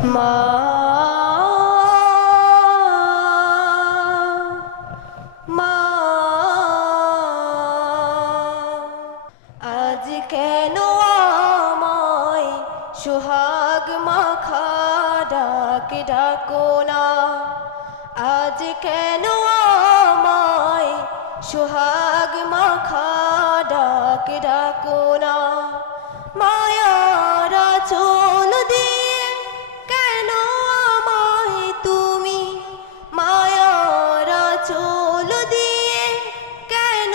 মা মা আজ কেন আমায় সোহাগ মাখা ডাক ডাকো না আজ কেন আমায় সোহাগ মাখা ডাক ডাকো না মায়ারা চোল দিয়ে কেন আমায় তুমি মায়ারা চোল দিয়ে কেন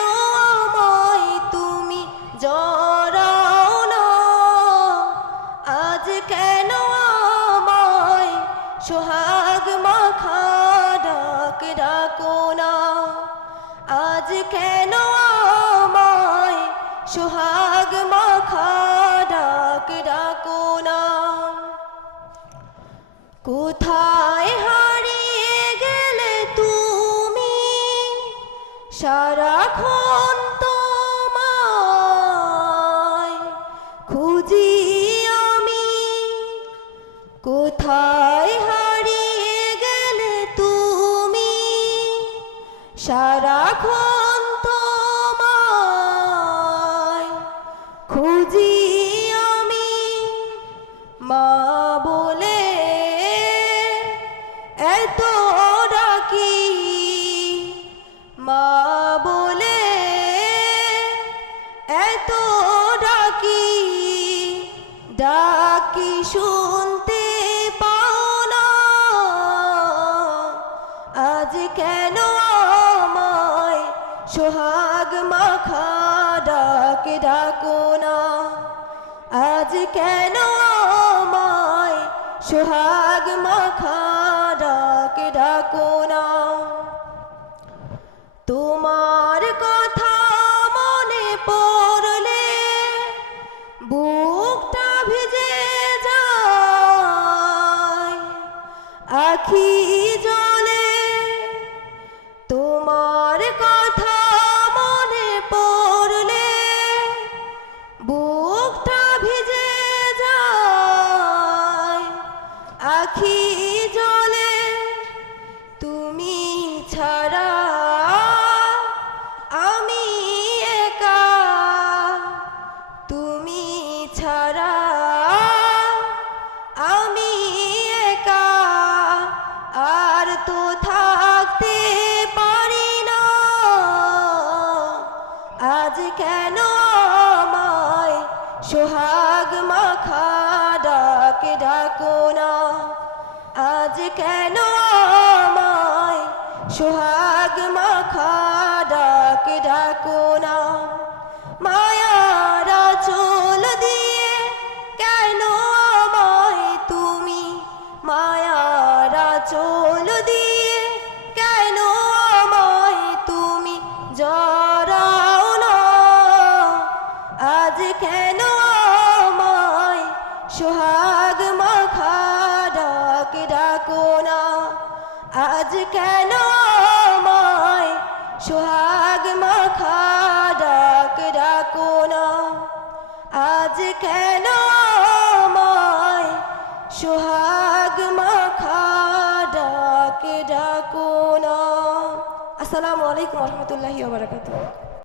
আমায় তুমি জড়াও না আজ কেন আমায় সোহাগ মাখা ডাক ডাকো না আজ কেন আমায় সোহাগ মাখা ডাক ডাকো না কোথায় হারিয়ে গেলে তুমি সারাক্ষণ তোমায় খুঁজি আমি কোথায় হারিয়ে গেলে তুমি সারাক্ষণ তোমায় খুঁজি আমি মা বলে এত ডাকি মা বলে এত ডাকি ডাকি শুনতে পাও না আজ কেন আমায় সোহাগ মাখা ডাক ডাকো না আজ কেন আমায় সোহাগ মাখা ডাক ডাকো না তোমার কথা মনে পড়লে বুকটা ভিজে যায় আখি জলে তোমার কথা মনে পড়লে বুকটা ভিজে যায় আখি জলে তুমি ছাড়া আমি একা তুমি ছাড়া আমি একা আর তো থাকতে পারি না আজ কেন আমায় সোহাগ মাখা ডাক ডাকো না আজ কেন আমায় সোহাগ মাখা ডাক ডাকো না মায়ারা চোল দিয়ে কেন আমায় তুমি মায়ারা চোল দিয়ে কেন আমায় তুমি জড়াও না আজ কেন আমায় সোহাগ মাখা ডাক ডাকো না আজ কেন আমায় সোহাগ মাখা ডাক ডাকো না আজ কেন আমায় সোহাগ মাখা ডাক ডাকো না আসসালামু আলাইকুম ওয়া রাহমাতুল্লাহি ওয়া বারাকাতুহু।